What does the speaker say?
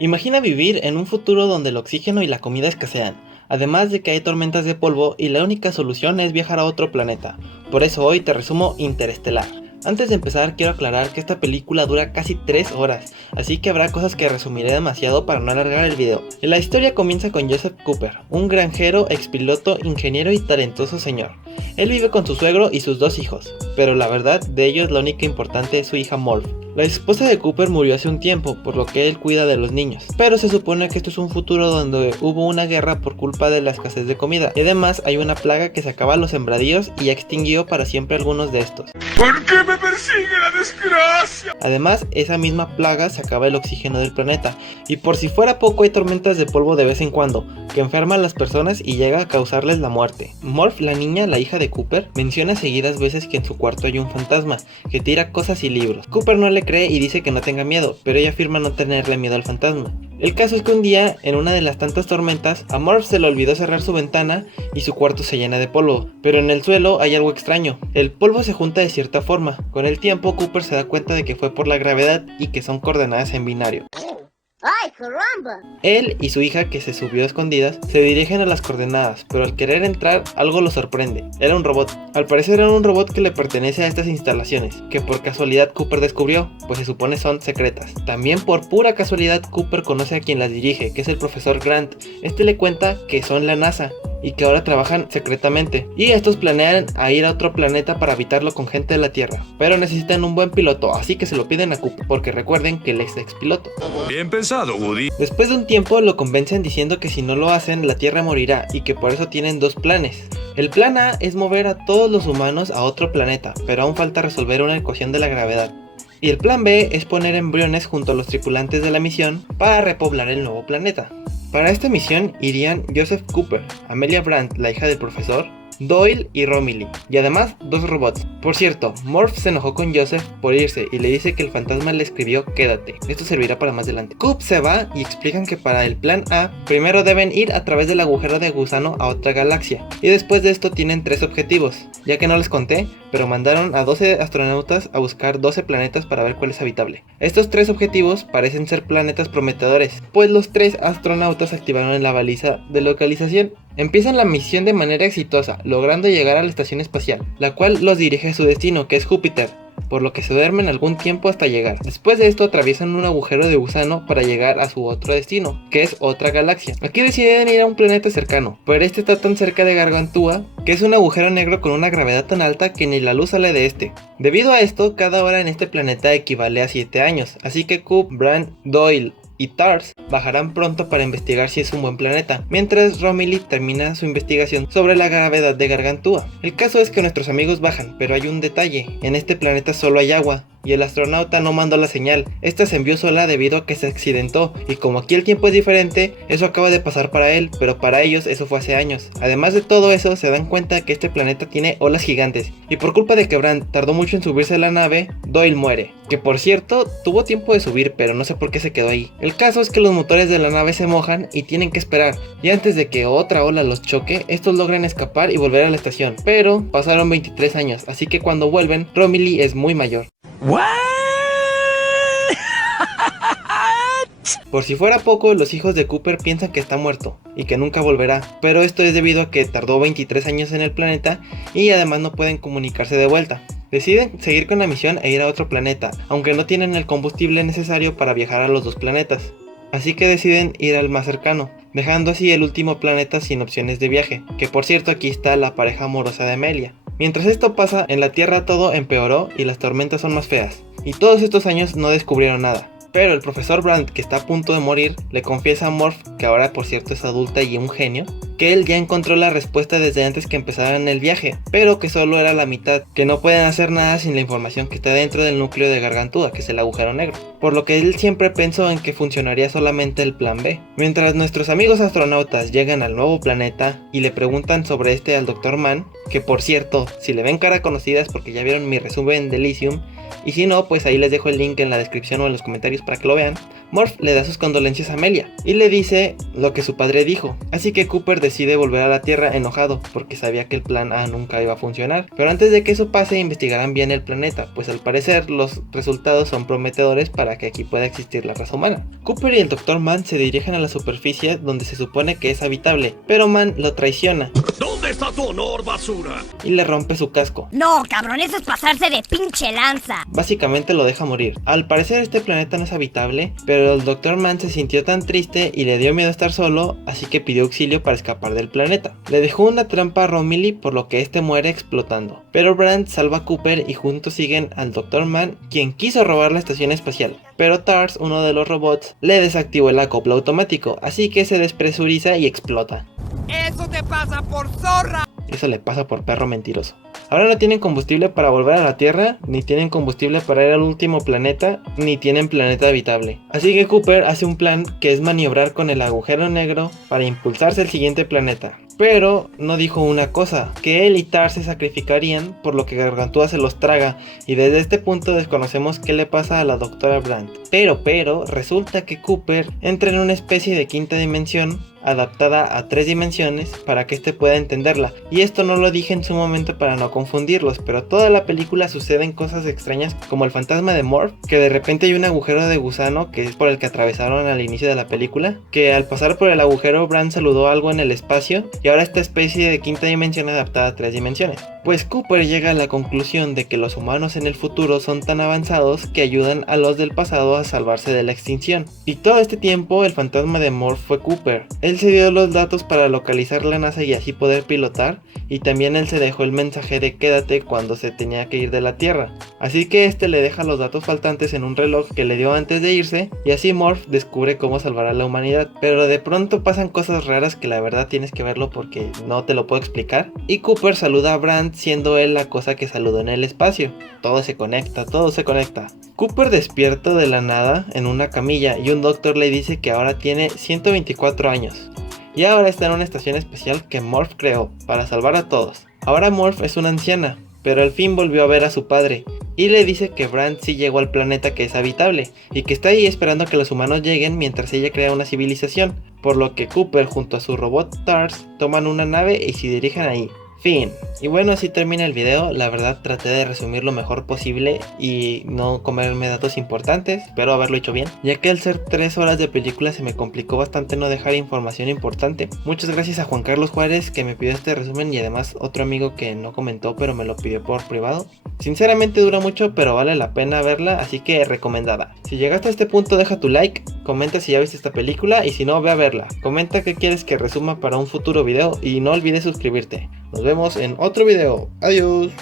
Imagina vivir en un futuro donde el oxígeno y la comida escasean, además de que hay tormentas de polvo y la única solución es viajar a otro planeta. Por eso hoy te resumo Interestelar. Antes de empezar quiero aclarar que esta película dura casi 3 horas, así que habrá cosas que resumiré demasiado para no alargar el video. La historia comienza con Joseph Cooper, un granjero, expiloto, ingeniero y talentoso señor. Él vive con su suegro y sus 2 hijos, pero la verdad de ellos la única importante es su hija Morph. La esposa de Cooper murió hace un tiempo, por lo que él cuida de los niños, pero se supone que esto es un futuro donde hubo una guerra por culpa de la escasez de comida, y además hay una plaga que se acaba los sembradíos y ya extinguió para siempre algunos de estos. ¿Por qué me persigue la desgracia? Además, esa misma plaga se acaba el oxígeno del planeta, y por si fuera poco hay tormentas de polvo de vez en cuando, que enferman a las personas y llega a causarles la muerte. Morph, la niña, la hija de Cooper, menciona seguidas veces que en su cuarto hay un fantasma, que tira cosas y libros. Cooper no le cree y dice que no tenga miedo, pero ella afirma no tenerle miedo al fantasma. El caso es que un día, en una de las tantas tormentas, a Morph se le olvidó cerrar su ventana y su cuarto se llena de polvo, pero en el suelo hay algo extraño. El polvo se junta de cierta forma. Con el tiempo, Cooper se da cuenta de que fue por la gravedad y que son coordenadas en binario. ¡Ay, caramba! Él y su hija, que se subió a escondidas, se dirigen a las coordenadas, pero al querer entrar, algo lo sorprende. Era un robot. Al parecer era un robot que le pertenece a estas instalaciones, que por casualidad Cooper descubrió, pues se supone son secretas. También por pura casualidad Cooper conoce a quien las dirige, que es el profesor Grant. Este le cuenta que son la NASA, y que ahora trabajan secretamente, y estos planean a ir a otro planeta para habitarlo con gente de la Tierra, pero necesitan un buen piloto, así que se lo piden a Cooper, porque recuerden que él es expiloto. Bien pensado, Woody. Después de un tiempo lo convencen diciendo que si no lo hacen la Tierra morirá y que por eso tienen 2 planes. El plan A es mover a todos los humanos a otro planeta, pero aún falta resolver una ecuación de la gravedad. Y el plan B es poner embriones junto a los tripulantes de la misión para repoblar el nuevo planeta. Para esta misión irían Joseph Cooper, Amelia Brandt, la hija del profesor, Doyle y Romilly, y además 2 robots. Por cierto, Morph se enojó con Joseph por irse y le dice que el fantasma le escribió quédate, esto servirá para más adelante. Coop se va y explican que para el plan A, primero deben ir a través del agujero de gusano a otra galaxia, y después de esto tienen 3 objetivos, ya que no les conté, pero mandaron a 12 astronautas a buscar 12 planetas para ver cuál es habitable. Estos 3 objetivos parecen ser planetas prometedores, pues los 3 astronautas activaron la baliza de localización. Empiezan la misión de manera exitosa, logrando llegar a la estación espacial, la cual los dirige a su destino, que es Júpiter, por lo que se duermen algún tiempo hasta llegar. Después de esto atraviesan un agujero de gusano para llegar a su otro destino, que es otra galaxia. Aquí deciden ir a un planeta cercano, pero este está tan cerca de Gargantúa, que es un agujero negro con una gravedad tan alta que ni la luz sale de este. Debido a esto, cada hora en este planeta equivale a 7 años, así que Coop, Brandt, Doyle y Tars bajarán pronto para investigar si es un buen planeta, mientras Romilly termina su investigación sobre la gravedad de Gargantúa. El caso es que nuestros amigos bajan, pero hay un detalle: en este planeta solo hay agua, y el astronauta no mandó la señal. Esta se envió sola debido a que se accidentó, y como aquí el tiempo es diferente, eso acaba de pasar para él, pero para ellos eso fue hace años. Además de todo eso, se dan cuenta que este planeta tiene olas gigantes, y por culpa de que Brandt tardó mucho en subirse a la nave, Doyle muere, que por cierto, tuvo tiempo de subir, pero no sé por qué se quedó ahí. El caso es que los motores de la nave se mojan y tienen que esperar, y antes de que otra ola los choque, estos logran escapar y volver a la estación, pero pasaron 23 años, así que cuando vuelven, Romilly es muy mayor. ¿What? Por si fuera poco, los hijos de Cooper piensan que está muerto y que nunca volverá, pero esto es debido a que tardó 23 años en el planeta y además no pueden comunicarse de vuelta. Deciden seguir con la misión e ir a otro planeta, aunque no tienen el combustible necesario para viajar a los 2 planetas. Así que deciden ir al más cercano, dejando así el último planeta sin opciones de viaje, que por cierto aquí está la pareja amorosa de Amelia. Mientras esto pasa, en la Tierra todo empeoró y las tormentas son más feas, y todos estos años no descubrieron nada. Pero el profesor Brandt, que está a punto de morir, le confiesa a Morph, que ahora por cierto es adulta y un genio, que él ya encontró la respuesta desde antes que empezaran el viaje, pero que solo era la mitad, que no pueden hacer nada sin la información que está dentro del núcleo de Gargantúa, que es el agujero negro, por lo que él siempre pensó en que funcionaría solamente el plan B. Mientras nuestros amigos astronautas llegan al nuevo planeta y le preguntan sobre este al Dr. Mann, que por cierto, si le ven cara conocida es porque ya vieron mi resumen de Elysium, y si no, pues ahí les dejo el link en la descripción o en los comentarios para que lo vean. Morph le da sus condolencias a Amelia y le dice lo que su padre dijo, así que Cooper decide volver a la Tierra enojado porque sabía que el plan A nunca iba a funcionar, pero antes de que eso pase investigarán bien el planeta, pues al parecer los resultados son prometedores para que aquí pueda existir la raza humana. Cooper y el Dr. Mann se dirigen a la superficie donde se supone que es habitable, pero Mann lo traiciona. ¿Dónde está tu honor, basura? Y le rompe su casco. No, cabrón, eso es pasarse de pinche lanza. Básicamente lo deja morir. Al parecer este planeta no es habitable, pero el Dr. Mann se sintió tan triste y le dio miedo estar solo, así que pidió auxilio para escapar del planeta. Le dejó una trampa a Romilly, por lo que este muere explotando. Pero Brandt salva a Cooper y juntos siguen al Dr. Mann, quien quiso robar la estación espacial. Pero TARS, uno de los robots, le desactivó el acoplo automático, así que se despresuriza y explota. ¡Eso te pasa por zorra! Eso le pasa por perro mentiroso. Ahora no tienen combustible para volver a la Tierra, ni tienen combustible para ir al último planeta, ni tienen planeta habitable. Así que Cooper hace un plan que es maniobrar con el agujero negro para impulsarse al siguiente planeta. Pero no dijo una cosa, que él y TARS se sacrificarían, por lo que Gargantúa se los traga, y desde este punto desconocemos qué le pasa a la Dra. Brandt. Pero resulta que Cooper entra en una especie de quinta dimensión, adaptada a 3 dimensiones para que éste pueda entenderla, y esto no lo dije en su momento para no confundirlos, pero toda la película suceden cosas extrañas como el fantasma de Morph, que de repente hay un agujero de gusano que es por el que atravesaron al inicio de la película, que al pasar por el agujero Brandt saludó algo en el espacio y ahora esta especie de quinta dimensión adaptada a 3 dimensiones. Pues Cooper llega a la conclusión de que los humanos en el futuro son tan avanzados que ayudan a los del pasado a salvarse de la extinción. Y todo este tiempo el fantasma de Morph fue Cooper. Él se dio los datos para localizar la NASA y así poder pilotar, y también él se dejó el mensaje de quédate cuando se tenía que ir de la Tierra. Así que este le deja los datos faltantes en un reloj que le dio antes de irse, y así Morph descubre cómo salvar a la humanidad. Pero de pronto pasan cosas raras que la verdad tienes que verlo porque no te lo puedo explicar. Y Cooper saluda a Brandt siendo él la cosa que saludó en el espacio. Todo se conecta, todo se conecta. Cooper despierta de la nada en una camilla y un doctor le dice que ahora tiene 124 años. Y ahora está en una estación especial que Morph creó para salvar a todos. Ahora Morph es una anciana, pero al fin volvió a ver a su padre y le dice que Brandt sí llegó al planeta que es habitable y que está ahí esperando a que los humanos lleguen mientras ella crea una civilización, por lo que Cooper junto a su robot TARS toman una nave y se dirigen ahí. Fin. Y bueno, así termina el video. La verdad traté de resumir lo mejor posible y no comerme datos importantes. Espero haberlo hecho bien, ya que al ser 3 horas de película se me complicó bastante no dejar información importante. Muchas gracias a Juan Carlos Juárez que me pidió este resumen, y además otro amigo que no comentó pero me lo pidió por privado. Sinceramente dura mucho, pero vale la pena verla, así que recomendada. Si llegaste a este punto deja tu like, comenta si ya viste esta película y si no ve a verla. Comenta qué quieres que resuma para un futuro video y no olvides suscribirte. Nos vemos en otro video. Adiós.